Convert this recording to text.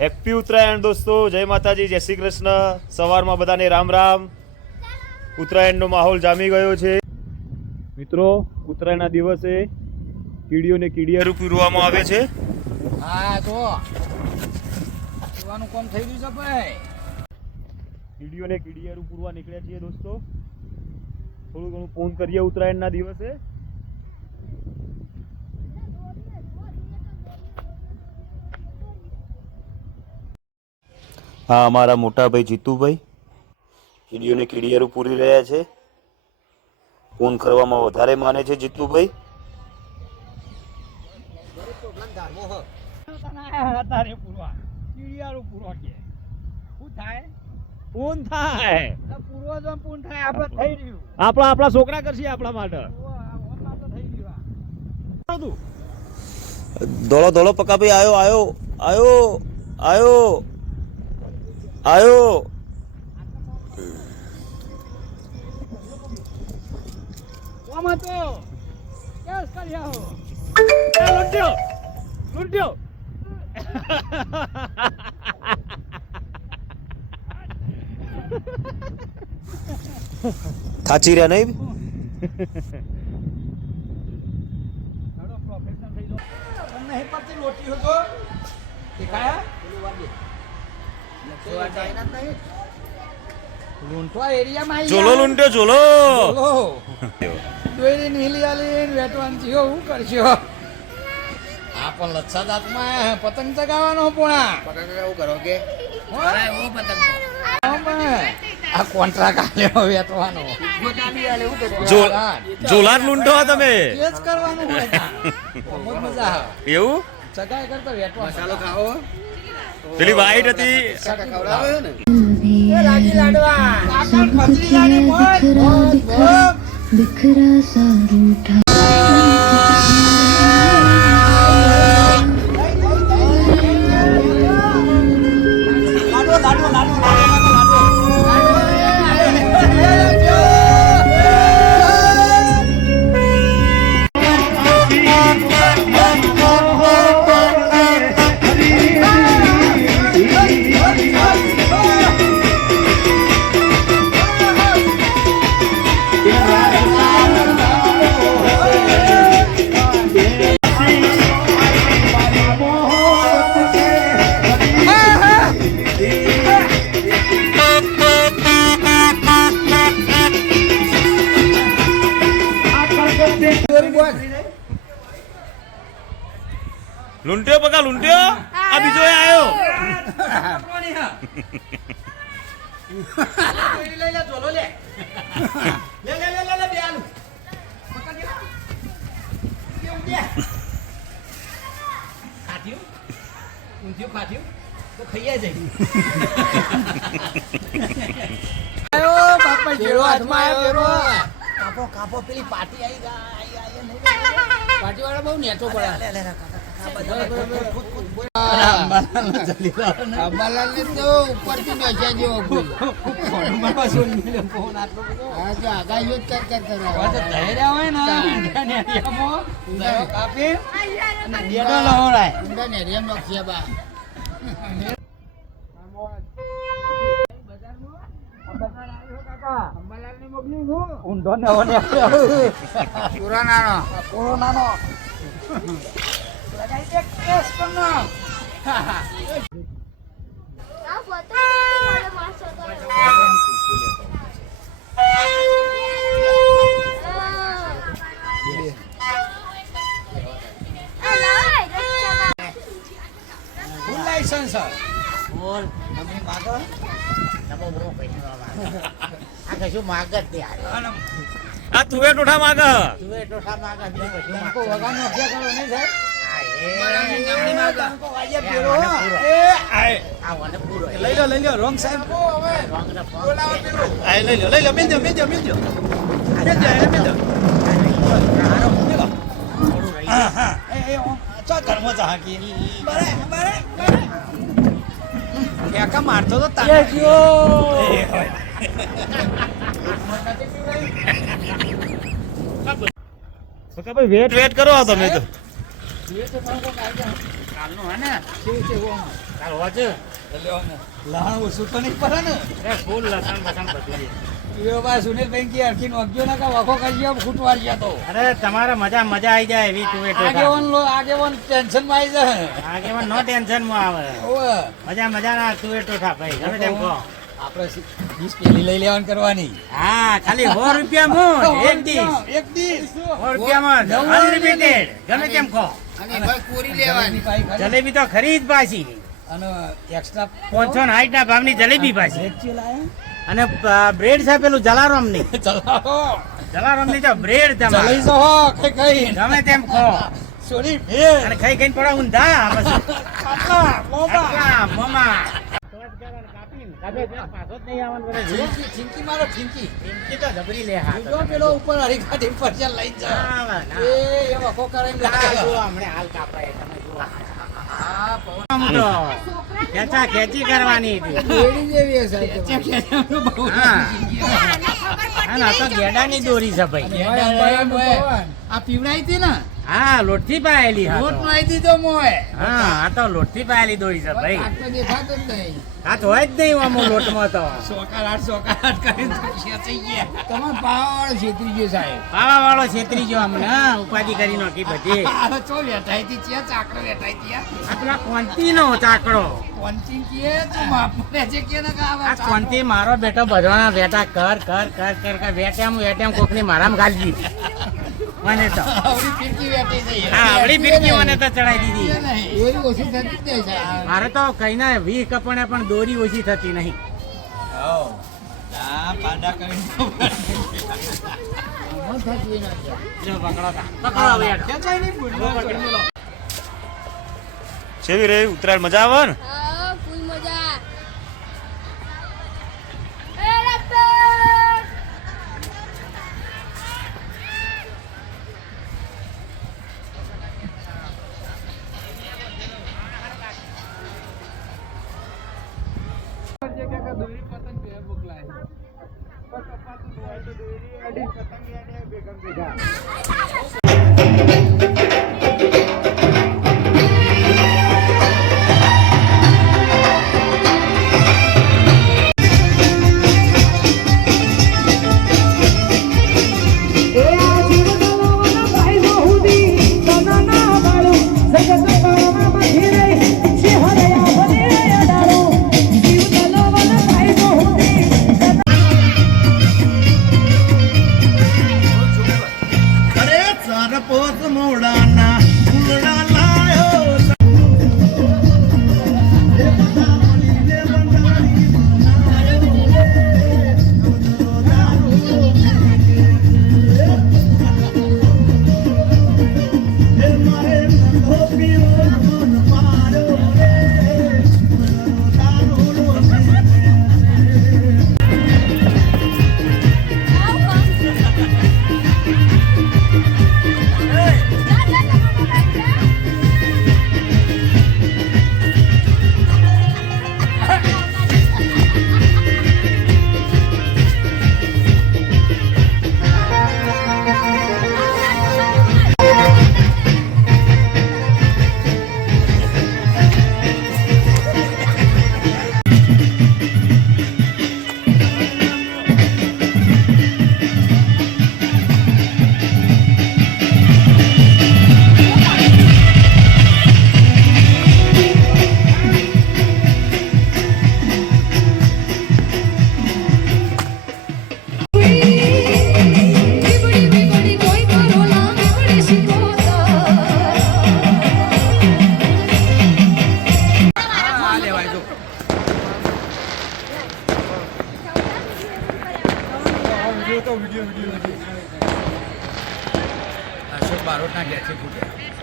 Happy Uttarayan દોસ્તો જય માતાજી જય શ્રી કૃષ્ણ. સવારમાં બધાને રામ રામ. ઉત્તરાયણનો માહોલ જામી ગયો છે. મિત્રો ઉત્તરાયણના દિવસે કીડીઓને કીડિયારું પૂરવામાં આવે છે. હા તો. પીવાનું કામ થઈ ગયું છે ભાઈ. કીડીઓને કીડિયારું પૂરવા નીકળ્યા છીએ દોસ્તો. થોડું ઘણું ફોન કરીએ ઉત્તરાયણના દિવસે. હા અમારા મોટાભાઈ જીતુભાઈ. કીડીઓને કીડિયારું પૂરી રહ્યા છે. ફોન કરવામાં વધારે માને છે જીતુભાઈ. પૂરવા કે શું થાય ફોન થાય તો પૂરો જો થાય આપણે થઈ રહ્યું આપણા આપણા છોકરા કરશે આપણા માટે. ધોળો ધોળો પકા ભાઈ આયો આયો આયો આયો. આયો. ઓમાં તો કેસ કરી આવો. લૂંટ્યો લૂંટ્યો. થાચી રહ્યા નહીં? તમને હે પરથી લોટી હતો? દેખાયા ચોલો લૂંટ્યો ચોલો દોરી નીલી આલી વેટવાન થયો હું કરશો? આ પણ લચ્છા દાંતમાં પતંગ ચગાવવાનો પોણા. આ કોન્ટ્રાક્ટ આલ્યો વેટવાનો જો- જોલાર લૂંટો તમે. એ જ કરવાનું મજા આવે. એવું? ચગાય કરતો વેટવા મસાલો ખાઓ. પેલી વાઈટ હતી. એ રાજી લાડવા. બાપા પેરો હાથમાં બીજો આવ્યો કાપો કાપો પેલી પાટી આવી પાટી વાળા બહુ નેચો પડે લે ને કોરોના નો. કોરોના ઉપરથી બેસ્યા જેવો હા જો આગાહીઓ જ કર કર કરે ઊંડા નેરિયા નોખિયા બા ઊંધો ને પુરાનાનો પુરાનાનો લગાઈ દે કેસ આ તુવે ટોઠા માગ. તુવે ટોઠા માગ અભ્યાસ કરો નહીં સાહેબ લઈ લો લઈ લો રોંગ લઈ લો લઈ લો મેલ દો મેલ દો મેલ દો મેલ દો હા મેલ દો એકા મારતો તો પકા ભાઈ વેટ વેટ કરો તમે તો. હે એ તમારે મજા મજા આવી જાય એવી તું એ આગેવાન લો આગેવાન ટેન્શનમાં આવી જાય. આગેવાન નો ટેન્શનમાં આવે મજા મજા ના તું એ ભાઈ ગમે તેમ કહો. આપણે સી- પેલી લઈ લેવાની કરવાની. હા ખાલી સો રૂપિયા એક એક સો ગમે તેમ કહો. જલેબી તો ખરી જ પાછી. અને એક્સ્ટ્રા પાંચસો ને ના ભાવની જલેબી પાછી? અને બ્રેડ છે પેલું જલારામની. જલારામ? ની તો બ્રેડ કઈ કઈ તેમ ખો સોરી અને ખાઈ ખાઈને પડો ઊંધા પછી. પાછો જ નહીં આવવાનું મારો તો જબરી લે હા જો પેલો ઉપર પર લઈ જા. એ લાગે. હમણાં હાલ તમે પવન. ખેંચા ખેંચી કરવાની હતી. એડી જેવી બહુ હા. ના, તો ગેડાની દોરી છે ભાઈ. આ પીવડાઈ હતી ને? હા લોટથી પાયેલી હા લોટ તો. નાઈ દીધો મોય હા આ તો લોટથી પાયેલી દોરી છે ભાઈ. આટલો દેખાતો જ નહીં. હાથ હોય જ નહીં આમાં લોટમાં તો. સોકાર આઠ કરીને તો ખેંચાઈ તમે પાવા વાળો છેતરી ગયો સાહેબ. પાવા વાળો છેતરી ગયો અમને ઉપાધિ કરી નાખી બધી. આ ચો વેઠાઈ હતી ચિયા ચાકડો વેઠાઈ હતી આપણા પેલા કોંતી નો ચાકડો. પંચિંગ કે તું લે છે કે ના આ કોંતી મારો બેટો ભજવાના વેટા કર કર કર કર. વેટ્યામ વેટ્યામ કોકની મારામ ગાલજી. મને તો. આવડી ફીરકી વેઠી જઈ હા આવડી ફીરકી મને તો ચડાઈ દીધી. દોરી ઓછી થતી જ નહીં મારે તો કઈ ના વી કપણે પણ દોરી ઓછી થતી નહીં. જેવી રે ઉત્તરાયણ મજા આવે ને? Yeah. અશોક બારોટના ઘેરથી ફૂટ્યા?